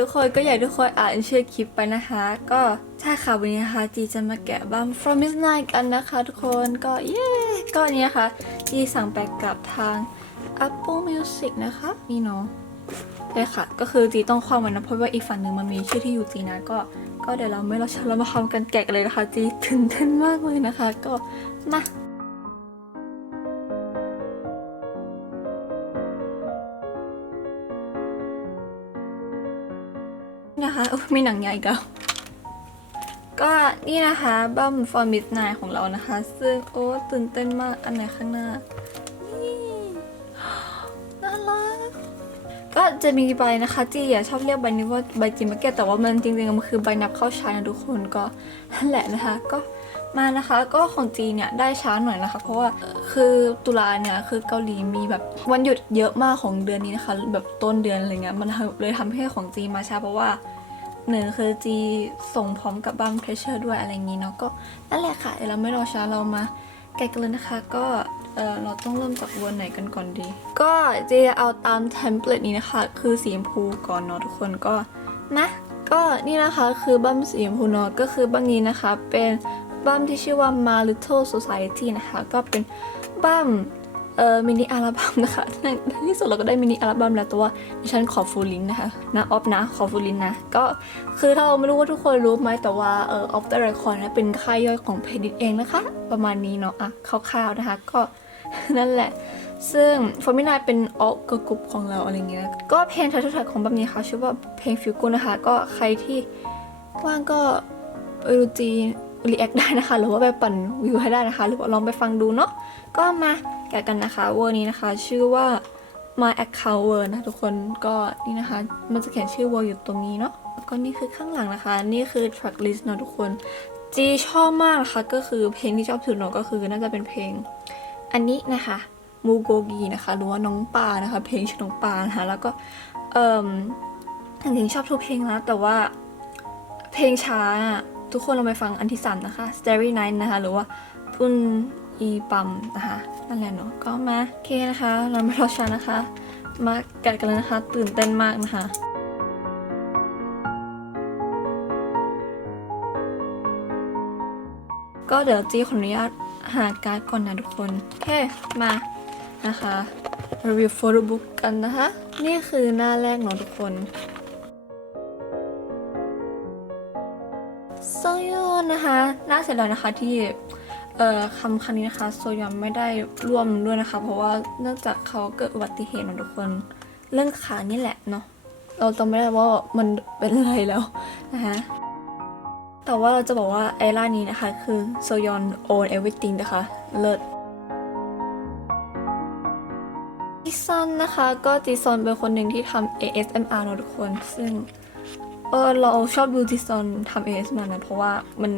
ทุกคนก็อยากทุกคนอ่านชื่อคลิปไปนะคะ ก็ใช่ค่ะวันนี้นะคะจีจะมาแกะบัม from midnight กันนะคะ ทุกคนก็เย้ก็นี้นะคะจีสั่งไปกับทาง Apple Music นะคะนี่เนาะใช่ค่ะ ก็คือจีต้องความไว้นะเพราะว่าอีกฝั่งหนึ่งมันมีชื่อที่อยู่จีนะก็ก็เดี๋ยวเราไม่รอช้าเรามาทำกันแกะกันเลยนะคะ จีตื่นเต้นมากเลยนะคะ ก็มา นะคะอุ๊ยมีหนังใหญ่กแล้วก็นี่นะคะบัม for midnight ของเรานะคะ ซึ่งโอ้ตื่นเต้นมากอันไหนข้างหน้านี่น่ารักก็จะมีใบนะคะจีอะชอบเรียกใบนี้ว่าใบจิมเกตแต่ว่ามันจริงๆมันคือใบนับเข้าชานะทุกคนก็นั่นแหละนะคะก็มานะคะก็ของจีนเนี่ยได้ช้าหน่อยนะคะ เพราะว่าคือตุลาเนี่ยคือเกาหลีมีแบบวันหยุดเยอะมากของเดือนนี้นะคะ แบบต้นเดือนอะไรเงี้ยมันเลยทำให้ของจีนมาช้าเพราะว่า หนึ่งคือจีส่งพร้อมกับบัมเพรสเชอร์ด้วยอะไรอย่างนี้เนาะก็นั่นแหละค่ะเดี๋ยวเราไม่รอช้าเรามาแกะกันเลยนะคะ ก็เออเราต้องเริ่มจากวนไหนกันก่อนดี ก็จะเอาตามเทมเพลตนี้นะคะ คือสีชมพูก่อนเนาะทุกคนก็นะ ก็นี่นะคะคือบัมสีชมพูเนาะก็คือบัมนี้นะคะเป็นบัมที่ชื่อว่า My Little Society นะคะ ก็เป็นบัม เอ่อมินิอัลบั้มนะคะในที่สุดเราก็ได้มินิอัลบั้มแล้วต่ว่าดิฉันขอฟูลลิงนะคะนะออฟนะขอฟูลลิงนะก็คือถ้าเราไม่รู้ว่าทุกคนรู้ไหมแต่ว่าเอ่อออฟเดอะเรคคอร์นะเป็นค่ายย่อยของเพดิตเองนะคะ ประมาณนี้เนาะอะคร่าวๆนะคะ ก็นั่นแหละ ซึ่งฟอร์มินายเป็นออกกรุ๊ปของเราอะไรเงี้ยก็เพลงทัชทัชของแบบนี้ค่ะชื่อว่าเพลงฟิวกูนะคะ ก็ใครที่ว่างก็ไปดูจี รีแอคได้นะคะ หรือว่าไปปั่นวิวให้ได้นะคะ หรือว่าลองไปฟังดูเนาะก็มาแกะกันนะคะเวอร์นี้นะคะ ชื่อว่า my account word นะทุกคนก็นี่นะคะ มันจะเขียนชื่อวอร์อยู่ตรงนี้เนาะแล้วก็นี่คือข้างหลังนะคะ นี่คือ track list นะทุกคนจีชอบมากนะคะก็คือเพลงที่ชอบสุดเนาะก็คือน่าจะเป็นเพลง อันนี้นะคะมูโกกีนะคะหรือว่าน้องปลานะคะ เพลงชื่อน้องปลานะคะแล้วก็เอ่มจริงๆชอบทุกเพลงนะแต่ว่าเพลงช้าอะ ทุกคนลองไปฟังอันที่สามนะคะ Starry Night นะคะ หรือว่าพุนอีปัมนะคะ นั่นแหละเนาะ ก็มาโอเคนะคะ เราไม่รอช้านะคะ มาแกะกันเลยนะคะ ตื่นเต้นมากนะคะก็เดี๋ยวจีขออนุญาตหาการ์ดก่อนนะทุกคนโอเคมานะคะรีวิวโฟโต้บุ๊กกันนะคะ นี่คือหน้าแรกเนาะทุกคน นะคะน่าเสียดายนะคะที่เอ่อคำคำนี้นะคะ โซยอนไม่ได้ร่วมด้วยนะคะ เพราะว่าเนื่องจากเขาเกิดอุบัติเหตุนะทุกคนเรื่องขานี่แหละเนาะเราจำไม่ได้ว่ามันเป็นอะไรแล้วนะคะแต่ว่าเราจะบอกว่าไอร่านี้นะคะ คือโซยอน own everything นะคะเลิศจีซอนนะคะก็จีซอนเป็นคนหนึ่งที่ทำ ASMR เนอะทุกคนซึ่ง เออเราชอบดูจิซอนทำเอสมานะเพราะว่ามัน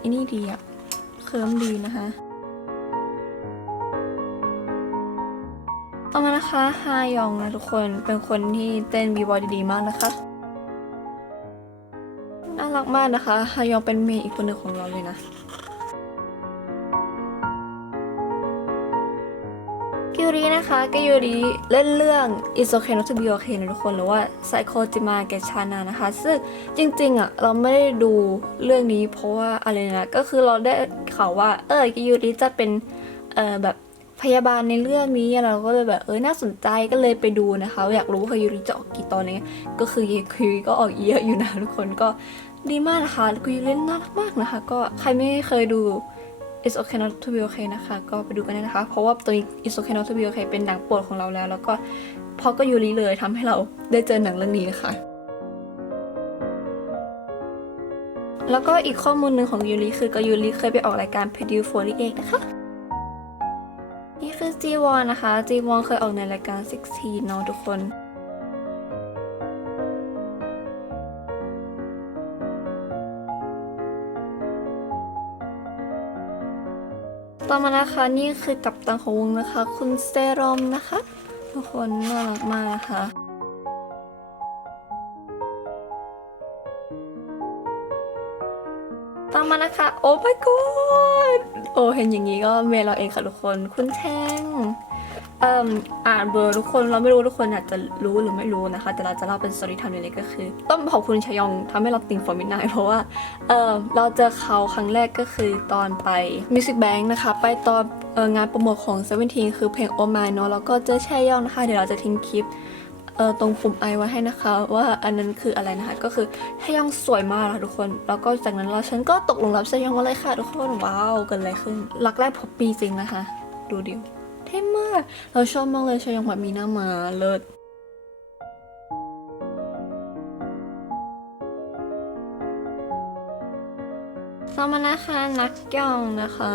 อันนี้ดีอะเคิร์มดีนะคะต่อมานะคะฮายองนะทุกคนเป็นคนที่เต้นบีบอยดีๆมากนะคะน่ารักมากนะคะฮายองเป็นเมย์อีกคนหนึ่งของเราเลยนะ กิวรีนะคะกิวรีเล่นเรื่อง It's Okay Not to Be Okay นะทุกคนหรือว่า Psycho Jima g e c h a n a นะคะ ซึ่งจริงๆอะเราไม่ได้ดูเรื่องนี้เพราะว่าอะไรนะก็คือเราได้ข่าวว่า เออกิวรีจะเป็นเอ่อแบบพยาบาลในเรื่องนี้เราก็เลยแบบเออน่าสนใจก็เลยไปดูนะคะ อยากรู้ว่ากิวรีจะออกกี่ตอนนี้ก็คือเยคิวรีก็ออกเยอะอยู่นะทุกคนก็ดีมากนะคะแล้วกิวรีเล่นน่ารักมากนะคะ ก็ใครไม่เคยดู It's okay not to be okay นะคะ ก็ไปดูกันได้นะคะ เพราะว่าตัวนี้ It's okay not to be okay เป็นหนังโปรดของเราแล้ว แล้วก็พอก็ยูริเลยทำให้เราได้เจอหนังเรื่องนี้นะคะแล้วก็อีกข้อมูลหนึ่งของยูริคือก็ยูริเคยไปออกรายการ p e d u 48 นะคะนี่คือจีวอนนะคะจีวอนเคยออกในรายการ 16เนาะทุกคน ต่อมานะคะนี่คือกับตังของวงนะคะ คุณเซรอมนะคะทุกคนน่ารักมากนะคะต่อมานะคะ โอ้ my god โอ้เห็นอย่างนี้ก็เมย์เราเองค่ะทุกคน คุณแทง เอ่มอ่านเบอร์ทุกคนเราไม่รู้ทุกคนอาจจะรู้หรือไม่รู้นะคะ แต่เราจะเล่าเป็นสตอรี่ไทม์เล็กๆก็คือ ต้องขอบคุณชยองทำให้เราติงฟอร์มินายเพราะว่าเออเราเจอเขาครั้งแรกก็คือตอนไป Music Bank นะคะ ไปตอนเอองานโปรโมทของ17คือเพลง Oh My เนาะแล้วก็เจอชยองนะคะ เดี๋ยวเราจะทิ้งคลิปเออตรงปุ่มไอไว้ให้นะคะ ว่าอันนั้นคืออะไรนะคะ ก็คือชยองสวยมากนะคะทุกคน แล้วก็จากนั้นเราฉันก็ตกหลุมรักชยองมาเลยค่ะทุกคนว้าวเกิดอะไรขึ้นรักแรกพบปีจริงนะคะ ดูดิว เท่มาก เราชอบมากเลยชยองแบบมีหน้ามาเลิศต่อมานะคะนักยองนะคะ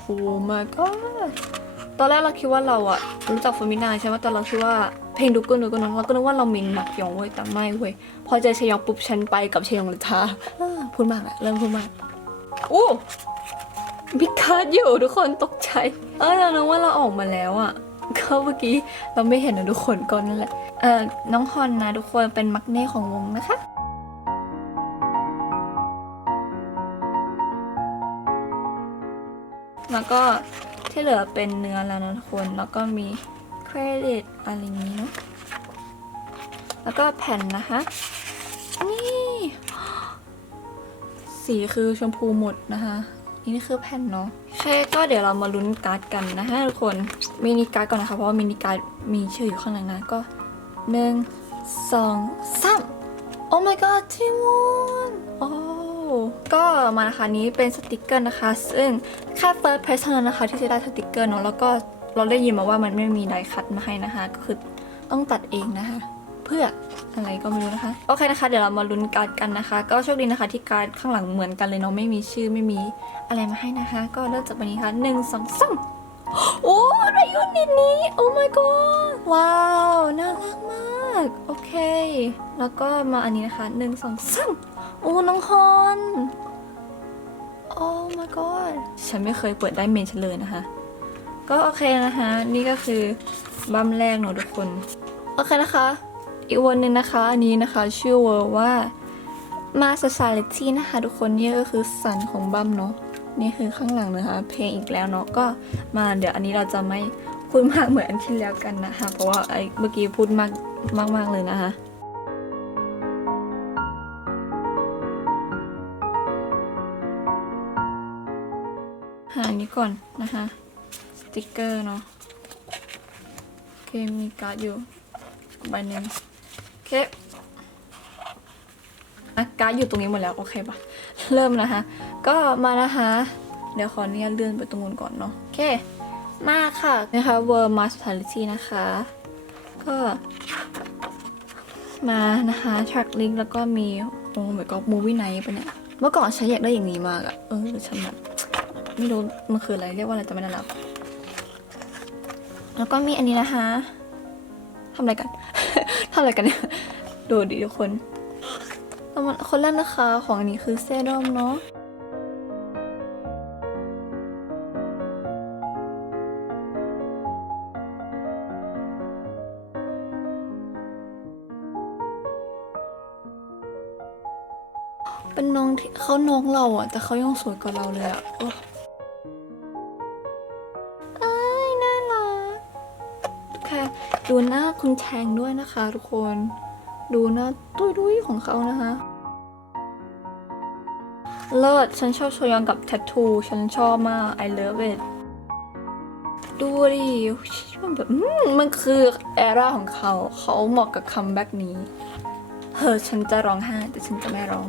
โอ้ my god ตอนแรกเราคิดว่าเราอะรู้จักฟอร์มินาใช่ไหมแต่เราคิดว่าเพลงดูกุนดูกุนนั้นเราก็นึกว่าเราเมงนักยองเว้ยแต่ไม่เว้ยพอเจอชยองปุ๊บฉันไปกับชยองเลยท่าอ่าพูดมากอะเริ่มพูดมากอู้ มีการ์ดอยู่ทุกคนตกใจ เออเรานึกว่าเราออกมาแล้วอะก็เมื่อกี้เราไม่เห็นนะทุกคนก็นั่นแหละเออน้องฮอนนะทุกคนเป็นมักเน่ของวงนะคะแล้วก็ที่เหลือเป็นเนื้อแล้วนะทุกคน แล้วก็มีเครดิตอะไรนี้เนาะ แล้วก็แผ่นนะคะ นี่ สีคือชมพูหมดนะคะ นี่คือแผ่นเนาะโอเคก็เดี๋ยวเรามาลุ้นการ์ดกันนะคะทุกคนมินิการ์ดก่อนนะคะ เพราะว่ามินิการ์ดมีชื่ออยู่ข้างหลังนะก็หนึ่งสองสามโอ้ my god ทิมูนโอ้ก็มานะคะนี้เป็นสติกเกอร์นะคะ ซึ่งแค่ first press เท่านั้นนะคะที่จะได้สติกเกอร์เนาะแล้วก็เราได้ยินมาว่ามันไม่มีไดคัตมาให้นะคะ ก็คือต้องตัดเองนะคะ เพื่อ อะไรก็ไม่รู้นะคะ โอเคนะคะ เดี๋ยวเรามาลุ้นการ์ดกันนะคะ ก็โชคดีนะคะที่การ์ดข้างหลังเหมือนกันเลยเนาะไม่มีชื่อไม่มีอะไรมาให้นะคะ ก็เริ่มจากวันนี้ค่ะหนึ่งสองสามโอ้ไรยูนิตนี้โอ้ my god ว้าว น่ารักมาก โอเค แล้วก็มาอันนี้นะคะหนึ่งสองสามโอ้น้องฮอนโอ้ my god ฉันไม่เคยเปิดได้เมนฉันเลยนะคะ ก็โอเคนะคะ นี่ก็คือบัมแรกเนอะทุกคน โอเคนะคะ อีกวันหนึ่งนะคะ อันนี้นะคะชื่อเวอร์ว่ามาสซาเลตี้นะคะทุกคนนี่ก็คือสันของบัมเนาะนี่คือข้างหลังนะคะ เพลงอีกแล้วเนาะก็มาเดี๋ยวอันนี้เราจะไม่พูดมากเหมือนอันที่แล้วกันนะคะ เพราะว่าไอ้เมื่อกี้พูดมากมากๆเลยนะคะหาอันนี้ก่อนนะคะสติกเกอร์เนาะโอเคมีการ์ดอยู่ใบหนึ่ง เคอะการ์ดอยู่ตรงนี้หมดแล้วโอเคปะเริ่มนะคะ ก็มานะคะ เดี๋ยวขอเนี่ยเลื่อนไปตรงนู้นก่อนเนาะโอเค มาค่ะนะคะ World Hospitality นะคะ ก็มานะคะ track link แล้วก็มีโอ้ my god movie night ปะเนี่ย เมื่อก่อนฉันอยากได้อย่างนี้มากอะเออฉันแบบไม่รู้มันคืออะไรเรียกว่าอะไรแต่ไม่ได้รับแล้วก็มีอันนี้นะคะ ทำอะไรกัน ทำอะไรกันเนี่ย ดูดิทุกคนแล้วมันคนแรกนะคะ ของอันนี้คือเซรั่มเนาะเป็นน้องที่เขาน้องเราอะแต่เขายังสวยกว่าเราเลยอะ ดูหน้าคุณแชงด้วยนะคะทุกคน ดูหน้าตุ้ยดุยๆของเขานะคะ เลิศ ฉันชอบโชยองกับแทททู ฉันชอบมาก I love it ดูดิมันแบบมันคือแอร่าของเขา เขาเหมาะกับคัมแบ็กนี้เฮ้อฉันจะร้องไห้แต่ฉันจะไม่ร้อง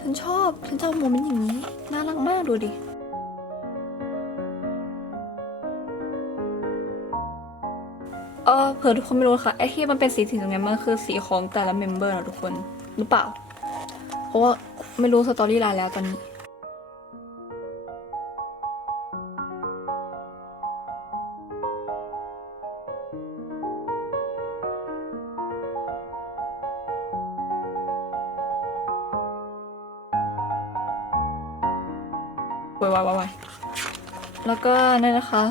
ฉันชอบ ฉันชอบโมเมนต์อย่างนี้ น่ารักมากดูดิเออเผื่อทุกคนไม่รู้ค่ะไอ้ที่มันเป็นสีสีตรงนี้มันคือสีของแต่ละเมมเบอร์นะทุกคนหรือเปล่า เพราะว่าไม่รู้สตอรี่ไลน์แล้วตอนนี้ วายวายวายแล้วก็นั่นนะคะ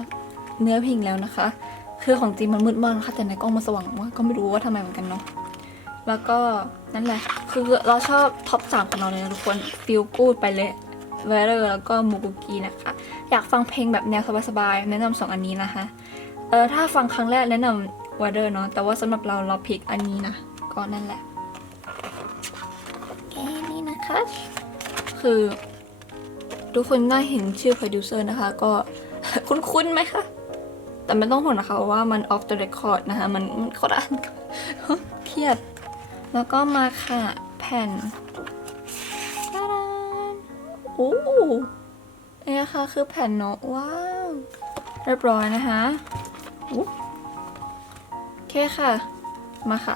เนื้อเพลงแล้วนะคะ คือของจริงมันมืดมากนะคะแต่ในกล้องมันสว่างมากก็ไม่รู้ว่าทำไมเหมือนกันเนาะแล้วก็นั่นแหละ คือเราชอบท็อปสามของเราเลยนะทุกคนฟิลกูดไปเลยเวเรอร์แล้วก็มูกุกีนะคะ อยากฟังเพลงแบบแนวสบายๆแนะนำสองอันนี้นะคะเออถ้าฟังครั้งแรกแนะนำเวเรอร์เนาะแต่ว่าสำหรับเราเราพิกอันนี้นะ ก็นั่นแหละแค่นี้นะคะ คือ ทุกคนน่าเห็นชื่อโปรดิวเซอร์นะคะ ก็คุ้นๆไหมคะ แต่ไม่ต้องห่วงนะคะว่ามัน off the record นะคะ มันมันโคนละอันเครียด แล้วก็มาค่ะแผ่นตาดาโอ้นี่นะคะคือแผ่นเนาะว้าว เรียบร้อยนะคะโอเคค่ะ มาค่ะ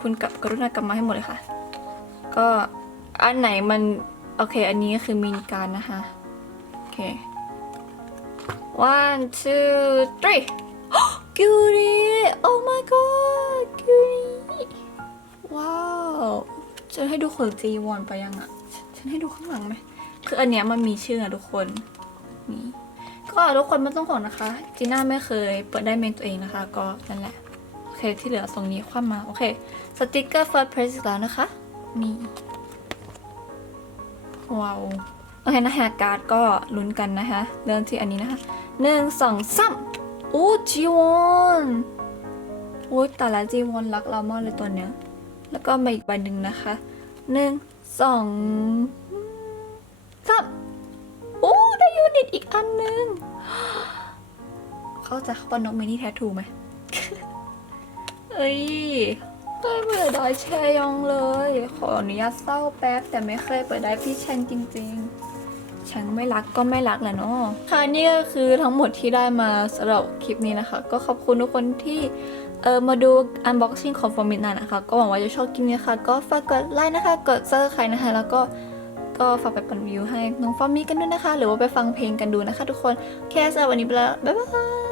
คุณกลับกรุณากลับมาให้หมดเลยค่ะ ก็อันไหนมัน โอเค อันนี้คือมินการนะคะ โอเค one two three กิวรีโอ้ my god กิวรีว้าวจะให้ดูขนจีวอนไปยังอะฉันให้ดูข้างหลังไหม คืออันเนี้ยมันมีชื่อนะทุกคนนี่ก็ทุกคนไม่ต้องห่วงนะคะ จีน่าไม่เคยเปิดได้เมนตัวเองนะคะ ก็นั่นแหละ โอเคที่เหลือตรงนี้คว่ำมา โอเค สติกเกอร์ first press แล้วนะคะ นี่ ว้าวโอเคนะฮะการ์ดก็ลุ้นกันนะคะเริ่มที่อันนี้นะคะหนึ่งสองสามโอ้จีวอนโอ้ยแต่ละจีวอนรักเรามากเลยตัวเนี้ยแล้วก็มาอีกใบหนึ่งนะคะหนึ่งสองสามโอ้ได้ยูนิตอีกอันหนึ่งเข้าจคำว่านกมินิแททูไหมเอ้ย ได้เบื่อดอยแชยองเลย ขออนุญาตเศร้าแป๊บ แต่ไม่เคยเปิดได้พี่แชงจริงๆฉันไม่รักก็ไม่รักแหละเนาะค่ะนี่ก็คือทั้งหมดที่ได้มาสำหรับคลิปนี้นะคะ ก็ขอบคุณทุกคนที่เออมาดู unboxing ของ f o r m i t นะคะ ก็หวังว่าจะชอบคลิปนี้ค่ะ ก็ฝากกดไลค์นะคะ กด subscribe นะคะ แล้วก็ก็ฝากไปปั่นวิวให้น้องฟอร์มีกันด้วยนะคะ หรือว่าไปฟังเพลงกันดูนะคะ ทุกคนแค่สำหรับวันนี้ไปแล้วบ๊ายบาย